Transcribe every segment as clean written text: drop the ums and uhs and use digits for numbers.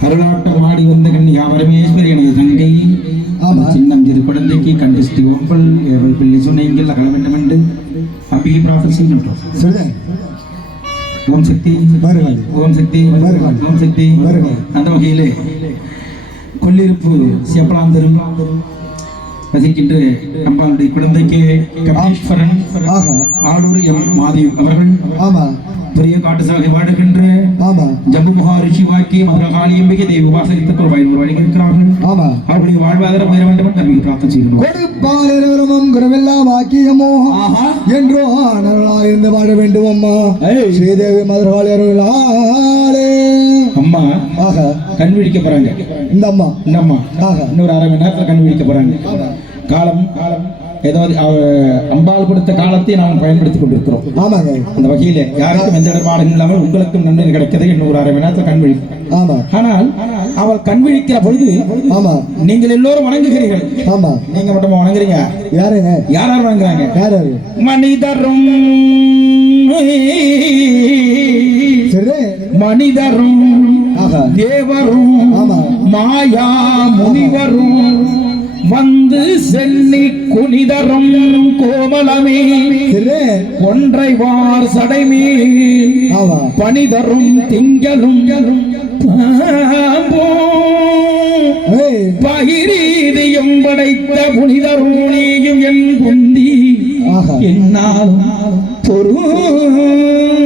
கருளாட்டம் ஆடி வந்த கன்னிகா பரமேஸ்வரி எனது தங்கை சின்னம் சிறு குழந்தைக்கு கண்டிஸ்டி ஒப்பல் ஏவல் பிள்ளை சொன்னீங்கள் அகல வேண்டும் என்று அம்பிகை பிரார்த்தனை செய்கின்றோம். ஓம் சக்தி ஓம் சக்தி ஓம் சக்தி. அந்த வகையிலே கொள்ளிருப்பு சிவப்பலாந்தரும் வசிக்கின்ற அம்பாளுடைய குழந்தைக்கு கபீஸ்வரன் ஆளூர் எம் மாதேவ் அவர்கள் பெரிய காட்டு சாலை வாடுகின்ற ஜம்பு மகாரிஷி வாக்கி மதுரகாளியம்பிகை தேவி உபாசனத்துக்கு ஒரு பயன் வழங்கியிருக்கிறார்கள். அவருடைய வாழ்வாதாரம் உயர வேண்டும் என்று நம்பிக்கை பிரார்த்தனை செய்கிறோம். குருவெல்லாம் வாக்கியமோ என்றோ இருந்து வாழ வேண்டும் அம்மா ஸ்ரீதேவி மதுரகாளி அம்மா கண் விழிக்க போறாங்க. இந்த அம்மா இன்னொரு அரை மணி நேரத்துல கண் விழிக்க போறாங்க. காலம் ஏதாவது அம்பாள் கொடுத்த காலத்தை நாம் பயன்படுத்திக் கொண்டிருக்கிறோம். ஆமாங்க. அந்த வகையில யாருக்கும் எந்த இடர்பாடும் இல்லாமல் உங்களுக்கும் நன்மை கிடைக்கிறது. இன்னொரு அரை மணி நேரத்தில் கண் விழிக்கும். ஆனால் அவள் கண் விழிக்கிற பொழுது நீங்கள் எல்லோரும் வணங்குகிறீர்கள். ஆமா, நீங்க மட்டும் வணங்குறீங்க. யாருங்க? யார் வணங்குறாங்க? யாரு? மனிதரும் மனிதரும் தேவரும் மாயா முனிவரும் வந்து சென்னி குனிதரும் கோமலமே ஒன்றை வார் சடைமே பணிதரும் திங்களும் பகிரீதியும் படைத்த புனிதரும் நீயும் என் புந்தி என்னாலும் பொருந்துகவே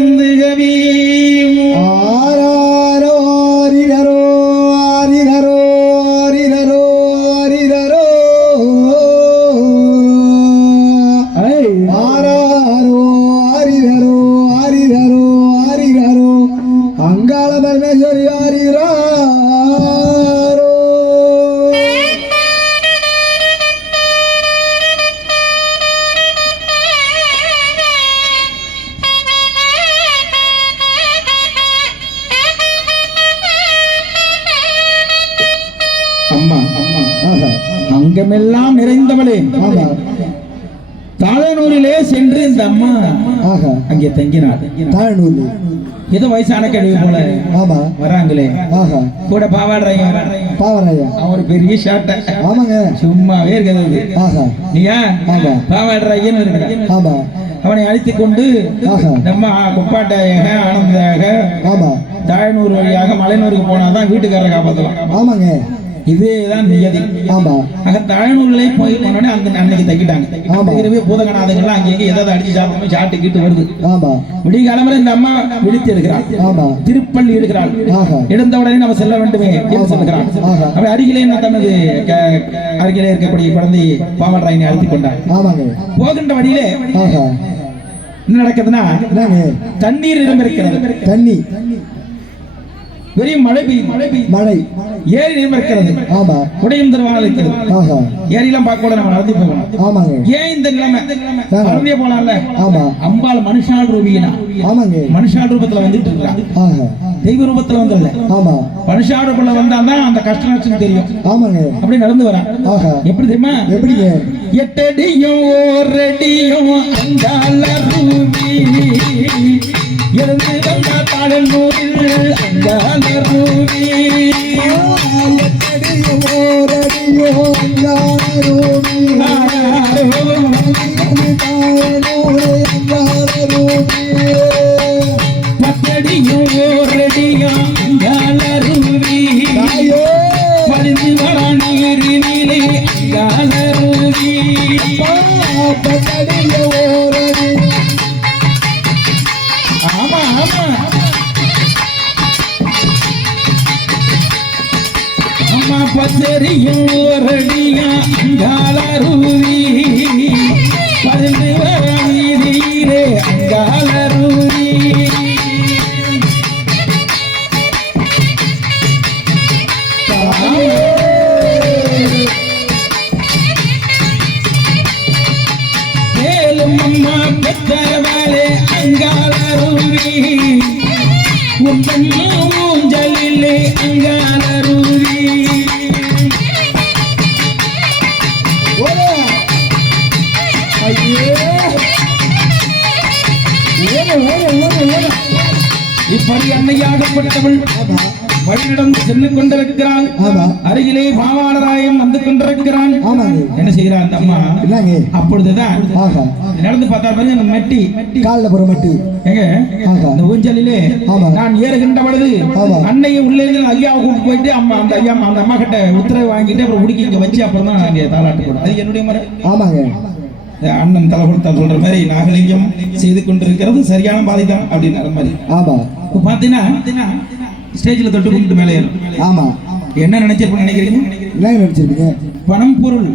அங்காள பரமேஸ்வரி ஆரிரோ அங்கமெல்லாம் நிறைந்தவளே தாழனூரிலே சென்று இந்த அம்மா அங்கே தங்கினார். தாழனூர் ஏதோ வயசான கழிவு போல வராங்களே கூட பாவாடையா அவர் பெரிய ஷார்ட்ட சும்மாவே இருக்கிறது. நீயா பாவாடைன்னு இருக்கிற அவனை அழைத்துக் கொண்டு நம்ம குப்பாட்டையாக ஆனந்தாக தாழனூர் வழியாக மலையனூருக்கு போனாதான் வீட்டுக்காரரை காப்பாற்றலாம். இதுதான் நியதி. தாழ்நூல்களே போய் போனோடனே அந்த அன்னைக்கு தக்கிட்டாங்க. பூதகநாதங்கள்லாம் அங்கே ஏதாவது அடிச்சு சாப்பிடணும் சாட்டுக்கிட்டு வருது. விடிய காலம்பரை இந்த அம்மா விழித்து எடுக்கிறாள், திருப்பள்ளி எடுக்கிறாள். எடுத்த உடனே நம்ம செல்ல வேண்டுமே என்று சொல்லுகிறாள். அவன் அருகிலே தனது அருகிலே இருக்கக்கூடிய குழந்தை பாவராயினை அழைத்துக் கொண்டார். போகின்ற வழியிலே என்ன நடக்குதுன்னா தண்ணீர் இடம்பெறுகிறது. தண்ணீர் பெரிய மழை மழை ஏரி இருக்கிறது. உடையும் தருவாங்க இருக்கிறது. ஏரியெல்லாம் பார்க்க கூட நம்ம நடந்து போகணும். ஏன் இந்த நிலைமை நடந்தே போலாம்ல. அம்பாள் மனுஷால் ரூபியினா மனுஷால் ரூபத்துல வந்துட்டு இருக்கிறாங்க. தெய்வ ரூபத்துல வந்து மனுஷால் ரூபத்துல வந்தாதான் அந்த கஷ்ட நஷ்டம் தெரியும். அப்படி நடந்து வரா. எப்படி தெரியுமா? எப்படி 8 அடியும் 1 அடியும் அங்காள ரூபி எழுந்து வந்த தாழனூரில் அங்காள ரூபி 8 அடியும் 1 அடியும் அங்காள ரூபி அங்காள ரூபி 10 அடியும் 1 அடியும் அங்காள ரூபி பறிந்து வர நீரினிலே அங்காள ரூபி 10 அடியும் 1 அடி. ஆமா அம்மா பச்சரியும் 1 அடியா அங்காள ரூபி பறிந்து வர நீரினிலே அங்காள ரூபி. மேலும் அம்மா பெற்றவளே அங்காள ரூபி ஊஞ்சலிலே அங்காள ரூபி. இப்படி அன்னையாகப்பட்டவள் வழிநடந்து சென்று கொண்டிருக்கிறான். அருகிலே பாவாளராயம் வந்து கொண்டிருக்கிறான். என்ன செய்கிறான் அந்த அம்மா? அப்பொழுதுதான் நடந்து பார்த்தா பாருங்க மெட்டி காலில் போற மெட்டி எங்க இந்த ஊஞ்சலிலே நான் ஏறுகின்ற பொழுது அன்னையை உள்ளே ஐயாவை கூப்பிட்டு போயிட்டு அம்மா அந்த ஐயா அந்த அம்மா கிட்ட உத்தரவு வாங்கிட்டு அப்புறம் உடுக்கி இங்க வச்சு அப்புறம் தான் அங்கே தாளாட்டு போடும். அது என்னுடைய முறை. அண்ணன் தலை கொடுத்தா சொல்ற மாதிரி நாகலிங்கம் செய்து கொண்டிருக்கிறது சரியான பாதிதான் அப்படின்னு மாதிரி. இப்ப பாத்தீங்கன்னா ஸ்டேஜ்ல தொட்டு கும்பிட்டு மேலே என்ன நினைச்சிருப்பீங்க? பணம் பொருள்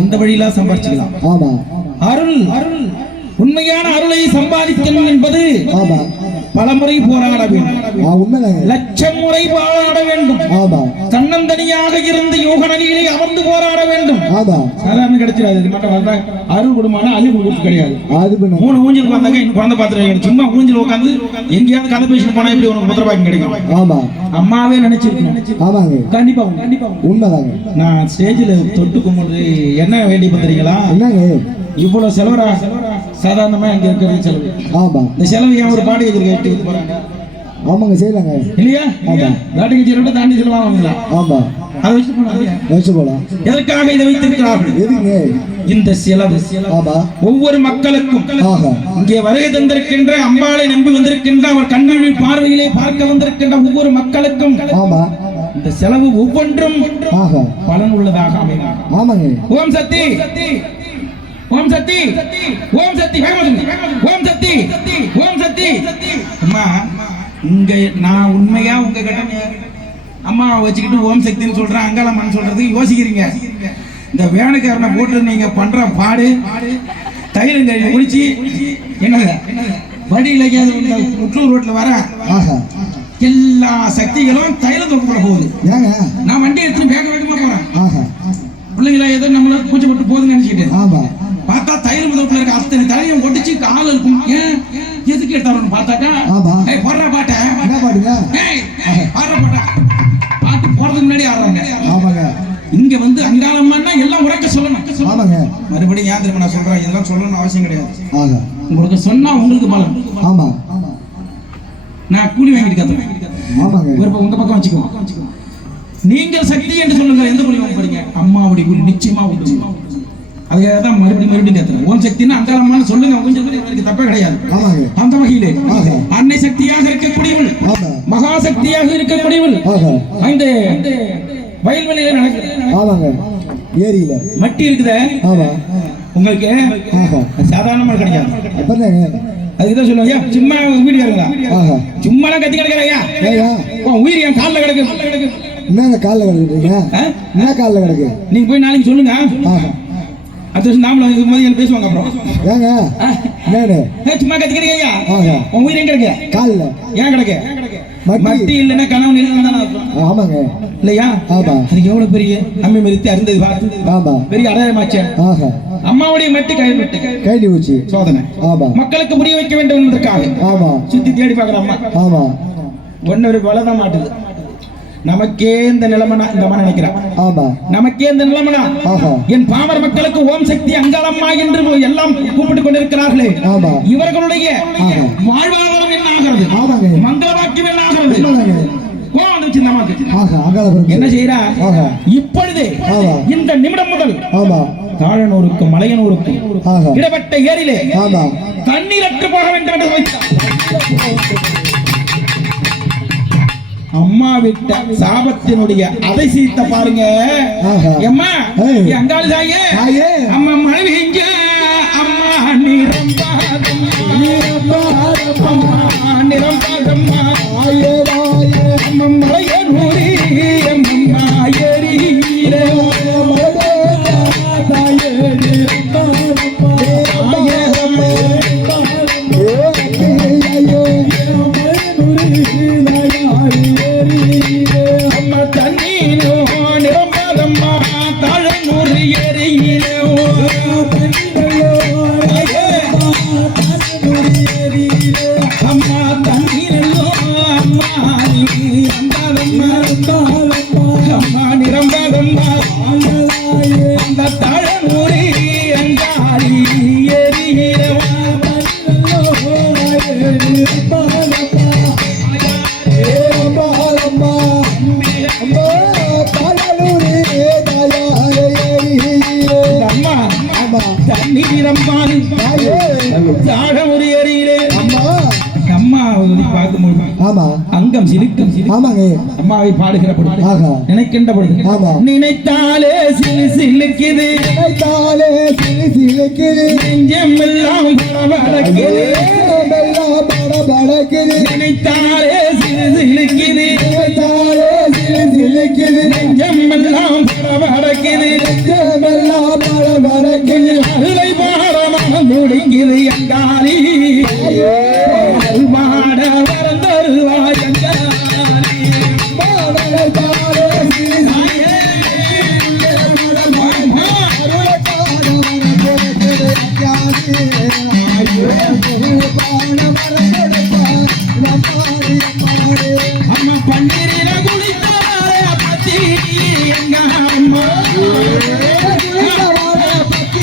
எந்த வழியில சம்பாதிச்சுக்கலாம். அருள் உண்மையான அருளை சம்பாதிக்கணும் என்பது பலமுறை போராட வேண்டும். லட்சம் முறை போராட வேண்டும். தன்னந்தனியாக இருந்து யோக நிலையிலே அமர்ந்து போராட வேண்டும். சாதாரண கிடைச்சிடாது. அருள் குடும்பம் அழிவு கொடுத்து கிடையாது. 3 ஊஞ்சல் வந்தாங்க குழந்தை பாத்துருக்காங்க. சும்மா ஊஞ்சல் உட்காந்து எங்கேயாவது கதை பேசிட்டு போனா இப்படி உனக்கு முத்திரபாக்கியம் கிடைக்கும். அம்மாவே நினைச்சிருக்கேன். கண்டிப்பா உண்மைதாங்க. நான் ஸ்டேஜில் தொட்டு கும்பிட்டு என்ன வேண்டி பண்றீங்களா? இவ்வளவு செலவரா சாதாரணமா அங்க இருக்கிறது செலவு. இந்த செலவு ஏன் ஒரு பாடி வச்சிருக்க போறாங்க. ஆமாங்க செய்யலாங்க. இல்லையா? வேட்டைக்கு சீரோட தாண்டி சொல்லுவாங்களா? ஆமா அதை வச்சு போலாம். வச்சு போலாம். எதற்காக இதை வைத்திருக்கிறார்கள்? எதுங்க? இந்த செலவு ஆமா ஒவ்வொரு மக்களுக்கும் ஆஹா இங்கே வருகை தந்திருக்கின்ற அம்பாளை நம்பி வந்திருக்கின்ற அவர் கண்களின் பார்வையிலே பார்க்க வந்திருக்கின்ற ஒவ்வொரு மக்களுக்கும் ஆமா இந்த செலவு ஒவ்வொன்றும் ஆஹா பலன் உள்ளதாக அமையும். ஆமாங்க. ஓம் சக்தி ஓம் சக்தி ஓம் சக்தி ஓம் சக்தி ஓம் சக்தி. அம்மா இங்க நான் உண்மையா உங்க கிட்ட அம்மாவை வச்சுக்கிட்டு ஓம் சக்தின்னு சொல்றேன், அங்காளம்மான்னு சொல்றதுக்கு யோசிக்கிறீங்க. இந்த வேணுக்காரனை போட்டு நீங்க பண்ற பாடு தைலம் கழுவி குடிச்சு என்னது வழியில முற்றூர் ரோட்ல வர எல்லா சக்திகளும் தைலம் தொட்டு போகுது. நான் வண்டி எடுத்து வேக வேகமா போறேன். பிள்ளைங்களா ஏதோ நம்மள கூச்சப்பட்டு போகுதுன்னு நினைச்சுக்கிட்டு பார்த்தா தைலம் தொட்டுல இருக்க அத்தனை தலையும் ஒட்டிச்சு கால இருக்கும். ஏன் எதுக்கு எடுத்தாலும் பார்த்தாக்கா போடுற பாட்டை பாடுற பாட்டை பாட்டு போறதுக்கு முன்னாடி ஆடுறாங்க. இங்க வந்து அங்காளம்மான்னா எல்லாம் உரைக்க சொல்லணும். மறுபடியும் ஏன் திரும்ப நான் சொல்றேன், இதெல்லாம் சொல்லணும்னு அவசியம் கிடையாது. உங்களுக்கு சொன்னா உங்களுக்கு பலன். ஆமா நான் கூலி வாங்கிட்டு கத்துறேன். உங்க பக்கம் வச்சுக்கோ. நீங்கள் சக்தி என்று சொல்லுங்க. எந்த கூலி வாங்க போறீங்க? அம்மாவுடைய கூலி நிச்சயமா உண்டு. அதுக்காக தான் மறுபடியும் கத்துறேன். ஓம் சக்தினா அங்காளம்மான்னு சொல்லுங்க. உங்களுக்கு தப்பே கிடையாது. அந்த வகையிலே அன்னை சக்தியாக இருக்கக்கூடியவள், மகா சக்தியாக இருக்கக்கூடியவள் இந்த வயல்வெளியில நடக்குது. ஏரியில மட்டி இருக்குதே உங்களுக்கு சாதாரணமா கிடைக்காது. அதுக்குதான் சொல்லுவாங்க சும்மா வீடு கிடக்குதா, சும்மா கத்தி கிடக்குறையா உயிர் என் காலில் கிடக்கு. என்ன காலில் கிடக்குறீங்க? என்ன காலில் கிடக்கு? நீங்க போய் நாளைக்கு சொல்லுங்க. அடுத்த நாமளும் பேசுவாங்க. அப்புறம் சும்மா கத்தி கிடக்கையா உன் உயிர் எங்க கிடக்கு? காலில். ஏன் கிடக்கு? மட்டி இல்லைன்னா கணவன் இல்லைன்னா இல்லையா? அதுக்கு எவ்வளவு பெரிய அம்மி மறித்து அருந்தது பார்த்து பெரிய அடையாளமாச்சு. அம்மாவுடைய மட்டி கைலி வச்சு சோதனை மக்களுக்கு புரிய வைக்க வேண்டும் என்பதற்காக சுத்தி தேடி பார்க்கிற அம்மா ஒன்னு வளதான் மாட்டுது. நமக்கே இந்த நிலைமனா இந்த மாதிரி நினைக்கிறான். நமக்கே இந்த நிலைமனா என் பாமர மக்களுக்கு ஓம் சக்தி அங்காளம்மா என்று எல்லாம் கூப்பிட்டுக் கொண்டிருக்கிறார்களே, இவர்களுடைய வாழ்வாதாரம் என்ன ஆகிறது? மங்கள வாக்கியம் என்ன ஆகிறது? என்ன செய்யறா? இப்பொழுது இந்த நிமிடம் முதல் தாழனூருக்கும் மலையனூருக்கும் இடப்பட்ட ஏரியிலே தண்ணீர் அற்று போக வேண்டும் என்று வைத்தார். அம்மா விட்ட சாபத்தினுடைய அதை சீத்த பாருங்க. அம்மா அங்காளி தாயே, அம்மா மழை பெஞ்ச அம்மா நிரம்பாதம் நிரம்பாதம்மா அம்மா மலையனூரி அம்மா ஏரியில அங்கம் சிரிக்கும். அம்மாவை பாடுகிற பொழுது நினைக்கின்ற பொழுது நினைத்தாலே சிலு சிலுக்குது, நினைத்தாலே சிலு சிலுக்குது, நெஞ்சம் எல்லாம் படபடக்குது, படபடக்குது, நினைத்தாலே சிலு சிலுக்குது, நினைத்தாலே சிலு சிலுக்குது, நெஞ்சம் எல்லாம் படபடக்குது, நெஞ்சம் எல்லாம் படபடக்குது, அருளை பாடமாக முடிங்குது அங்காளி பாட வரந்தருவாய் அங்காளி பாடலை பாட அம்மா பன்னீரில குளித்தாரே பத்தி எங்க அம்மா பத்தி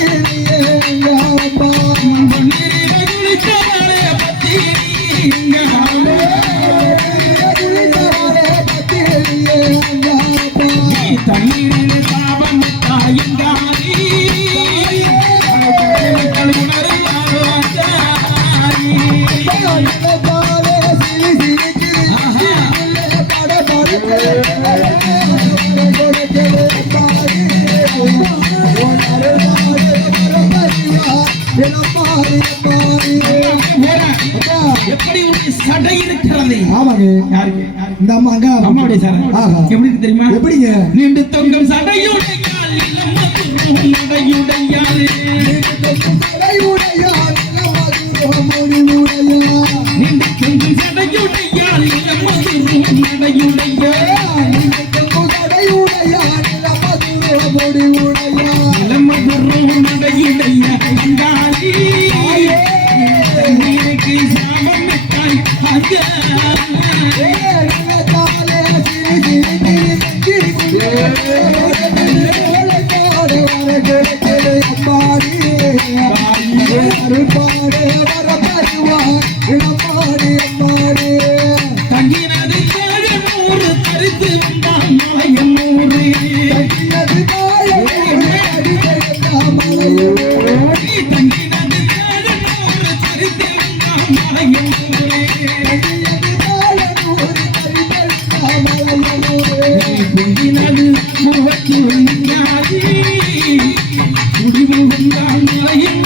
தண்ணீரிலே சாபம் தாயங்காரி மக்கள் உணர்வாரோ அஞ்சாரி எப்படி உனக்கு சடை இருக்கிறது? ஆமாங்க. யாருக்கு? இந்த அம்மா அங்க அம்மாவுடைய சடை எப்படி இருக்கு தெரியுமா? எப்படிங்க? நீண்டு தொங்கும் சடையுடையாள் நடையுடையாள் நீண்டு தொங்கும் சடையுடையாள் நீருக்கு சாபம் விட்டாய் தங்கினது நூறு தரித்து வந்தான் மலையம் நூறு தங்கினது நூறு தரித்து வந்தான் மலையம் நூறு முகத்தில் முடிவு வந்தான் மலையம்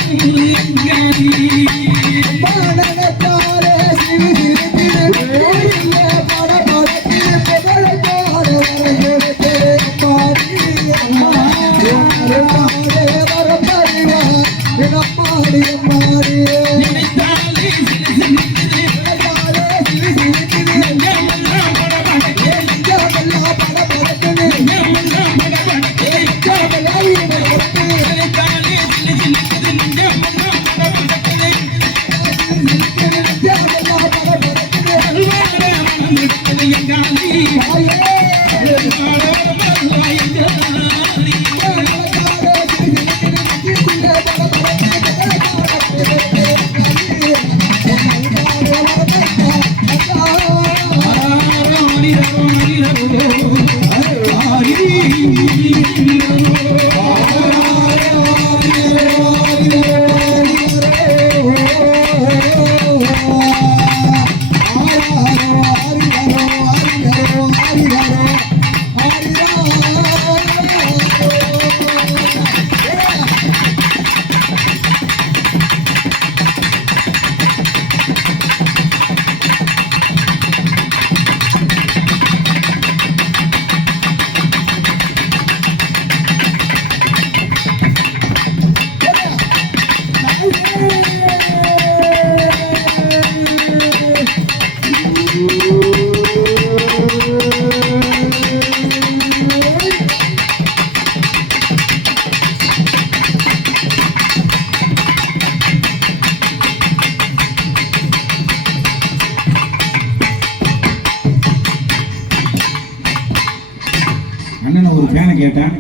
அண்ணன் ஒரு ஃபேனை கேட்டேன்,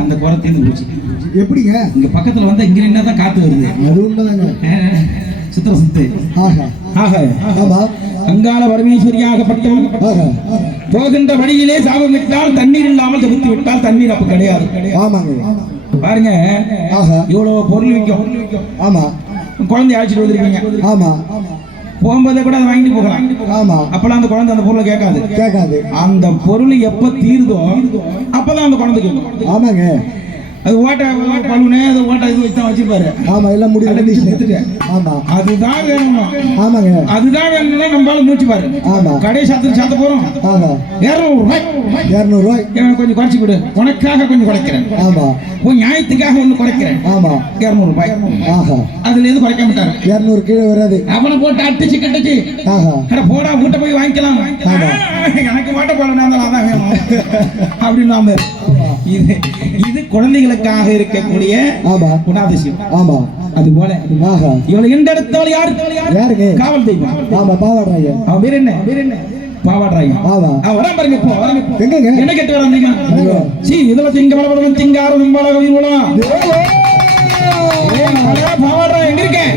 அந்த குறை தீர்ந்து போச்சு. எப்படிங்க? இங்க பக்கத்துல வந்து இங்க நின்னா தான் காத்து வருது. அது உண்மைதாங்க. சித்திர சித்து ஆமா. அங்காள பரமேஸ்வரியாகப்பட்டவன் போகின்ற வழியிலே சாபமிட்டால் தண்ணீர் இல்லாமல் தவிர்த்து விட்டால் தண்ணீர் அப்ப கிடையாது. ஆமாங்க. பாருங்க, இவ்வளவு பொருள் விற்கும். ஆமா. குழந்தை அழைச்சிட்டு வந்துருக்கீங்க. ஆமா. போகும்போதே கூட அதை வாங்கிட்டு போகலாம். ஆமா. அப்பெல்லாம் அந்த குழந்தை அந்த பொருளை கேட்காது. அந்த பொருள் எப்ப தீருதோ அப்பதான் அந்த குழந்தை கேட்கும். ஆமாங்க. அது ஓட்ட பழுனே அது ஓட்ட இது வச்சு தான் வச்சிருப்பாரு. ஆமா, எல்லாம் முடியல. ஆமா, அதுதான் வேணும். ஆமாங்க, அதுதான் வேணும்னா நம்மளால மூச்சு பாரு. ஆமா, கடை சாத்த போறோம். ஆமா, 200 ரூபாய் கொஞ்சம் குறைச்சி கொடு, உனக்காக கொஞ்சம் குறைக்கிறேன். ஆமா, உன் நியாயத்துக்காக ஒண்ணு குறைக்கிறேன். ஆமா, 200 ரூபாய். ஆஹா, அதுல இருந்து குறைக்க மாட்டாரு. 200 கீழே வராது. அவனை போட்டு அடிச்சு கட்டுச்சு. ஆஹா, போடா வீட்டை போய் வாங்கிக்கலாம். எனக்கு மாட்ட போடணும் அதான் வேணும் அப்படின்னு. இது குழந்தைகளுக்காக இருக்கக்கூடிய குணாதிசயம். ஆமா, அது போல இவளை எந்த இடத்துல யாருங்க? காவல் தெய்வம். ஆமா, பாவாடுறாங்க. அவன் பேர் என்ன? பாவாடுறாங்க. அவன் பாருங்க. இப்போ எங்கங்க என்ன கேட்டு வராங்க? சி இதுல திங்கவளவன் திங்காரம் பாவாடுறா எங்க இருக்கேன்?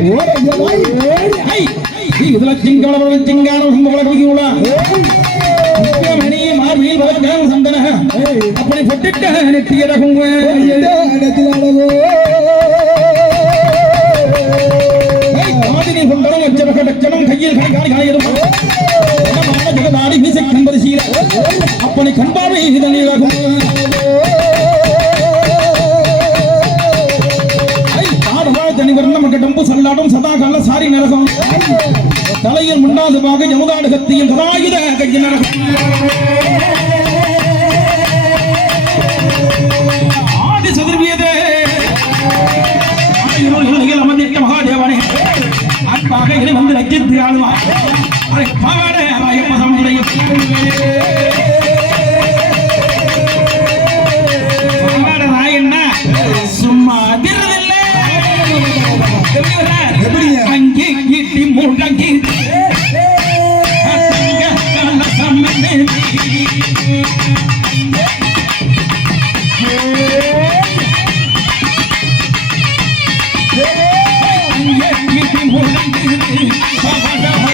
இதுல திங்கவளவன் திங்காரம் மணி மார்பில் சந்தன அப்படி பொட்டிட்ட நெட்டியரகும் இடத்தில் அழகோ காதினை கொண்டரும் அச்சரக லட்சணம் கையில் கணக்காடி கலையரும் ஜெகதாடி மீசை கண்பரிசீல அப்பனை கண்பார்வை இதனிலகும் நமக்கு சல்லாடும் சதா கால சாரி நரகம் தலையில் முண்டாதுமாக யமுதாடு கத்தியும் கதாயுத கையில் நரகம் ஆதி சதுர்வியதே அமர்ந்திருக்க மகாதேவனே அன்பாக இனி வந்து லட்சித்து ஆளுவா அதை பாட சமுதிரையும் சும்மா அதிர்றதில்லை அங்கே கீட்டி முழங்கி